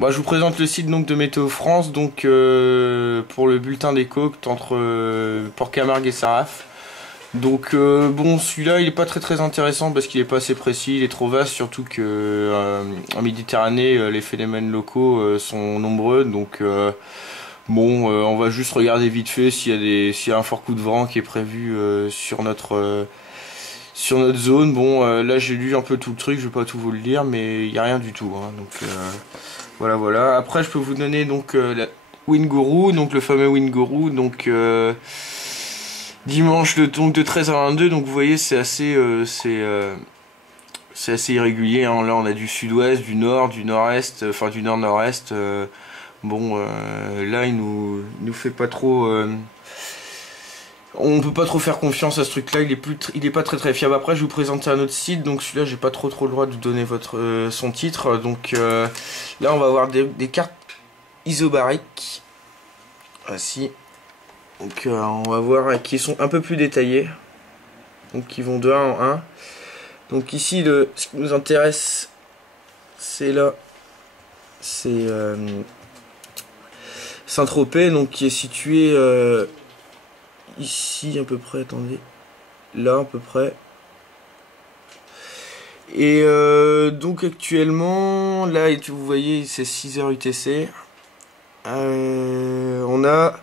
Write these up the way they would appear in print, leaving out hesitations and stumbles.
Bah, je vous présente le site donc de Météo France donc pour le bulletin des côtes entre Port-Camargue et Saraf. Donc bon, celui-là il est pas très intéressant parce qu'il est pas assez précis, il est trop vaste, surtout que en Méditerranée les phénomènes locaux sont nombreux. Donc bon, on va juste regarder vite fait s'il y a un fort coup de vent qui est prévu sur notre zone. Bon, là j'ai lu un peu tout le truc, je vais pas tout vous le lire, mais il y a rien du tout, hein. Donc voilà. Après, je peux vous donner donc la Wingourou, donc le fameux Wingourou, donc dimanche donc de 13 à 22. Donc vous voyez, c'est assez irrégulier, hein. Là, on a du sud-ouest, du nord, du nord-est, enfin du nord-nord-est. Bon, là, il nous fait pas trop. On peut pas trop faire confiance à ce truc-là, il est pas très fiable. Après, je vais vous présenter un autre site, donc celui-là, j'ai pas trop le droit de vous donner son titre. Donc là, on va avoir des cartes isobariques. Voici. Donc on va voir qui sont un peu plus détaillées. Donc qui vont de 1 en 1. Donc ici, ce qui nous intéresse, c'est là. C'est Saint-Tropez, donc qui est situé ici à peu près, attendez. Là à peu près. Et donc actuellement, là vous voyez c'est 6h UTC. On a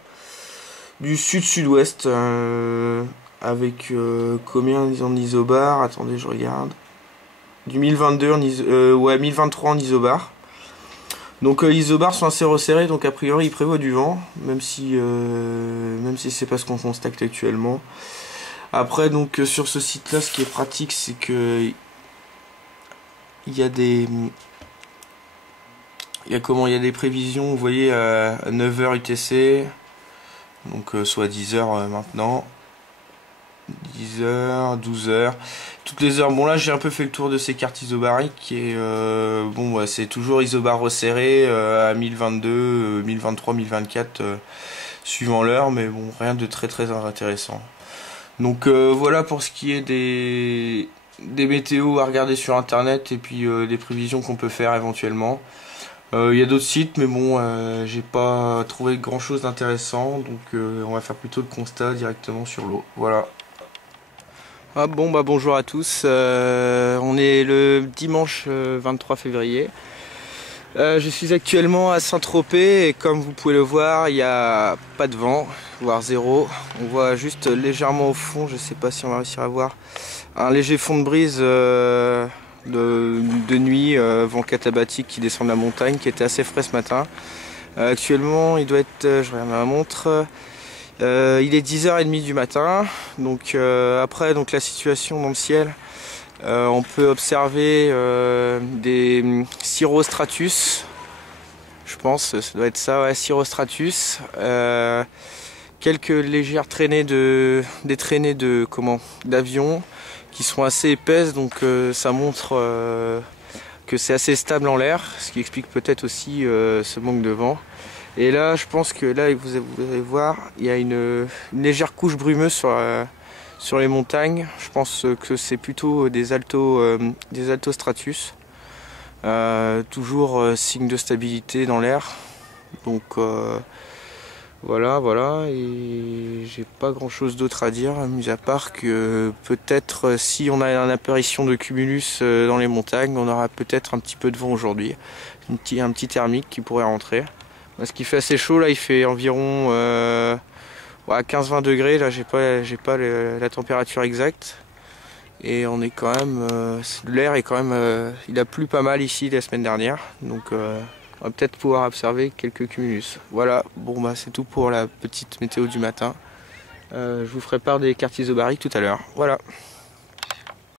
du sud-sud-ouest avec combien en isobar? Attendez, je regarde. Du 1022 ouais, 1023 en isobar. Donc les isobars sont assez resserrés, donc a priori il prévoit du vent, même si c'est pas ce qu'on constate actuellement. Après donc sur ce site là, ce qui est pratique, c'est que il y a des prévisions, vous voyez, à 9h UTC, donc soit 10h maintenant, 10h, 12h, toutes les heures. Bon, là j'ai un peu fait le tour de ces cartes isobariques et bon, ouais, c'est toujours isobar resserré à 1022, 1023, 1024 suivant l'heure, mais bon, rien de très intéressant. Donc voilà pour ce qui est des météos à regarder sur internet et puis des prévisions qu'on peut faire éventuellement. Il y a d'autres sites, mais bon, j'ai pas trouvé grand chose d'intéressant, donc on va faire plutôt le constat directement sur l'eau. Voilà. Ah bon, bah bonjour à tous. On est le dimanche 23 février. Je suis actuellement à Saint-Tropez et comme vous pouvez le voir, il n'y a pas de vent, voire zéro. On voit juste légèrement au fond, je sais pas si on va réussir à voir, un léger fond de brise de nuit, vent katabatique qui descend de la montagne, qui était assez frais ce matin. Actuellement, il doit être, je regarde ma montre, il est 10h30 du matin. Donc après, donc la situation dans le ciel, on peut observer des cirrostratus, je pense, ça doit être ça, ouais, cirrostratus. Quelques légères traînées d'avions qui sont assez épaisses, donc ça montre que c'est assez stable en l'air, ce qui explique peut-être aussi ce manque de vent. Et là, je pense que là, vous allez voir, il y a une légère couche brumeuse sur les montagnes. Je pense que c'est plutôt des altostratus. Toujours signe de stabilité dans l'air. Donc voilà, et j'ai pas grand chose d'autre à dire, mis à part que peut-être si on a une apparition de cumulus dans les montagnes, on aura peut-être un petit peu de vent aujourd'hui. Un petit thermique qui pourrait rentrer. Parce qu'il fait assez chaud, là il fait environ 15-20 degrés, là j'ai pas la température exacte. Et on est quand même, l'air est quand même, il a plu pas mal ici la semaine dernière, donc on va peut-être pouvoir observer quelques cumulus. Voilà, bon bah c'est tout pour la petite météo du matin. Je vous ferai part des cartes isobariques tout à l'heure. Voilà.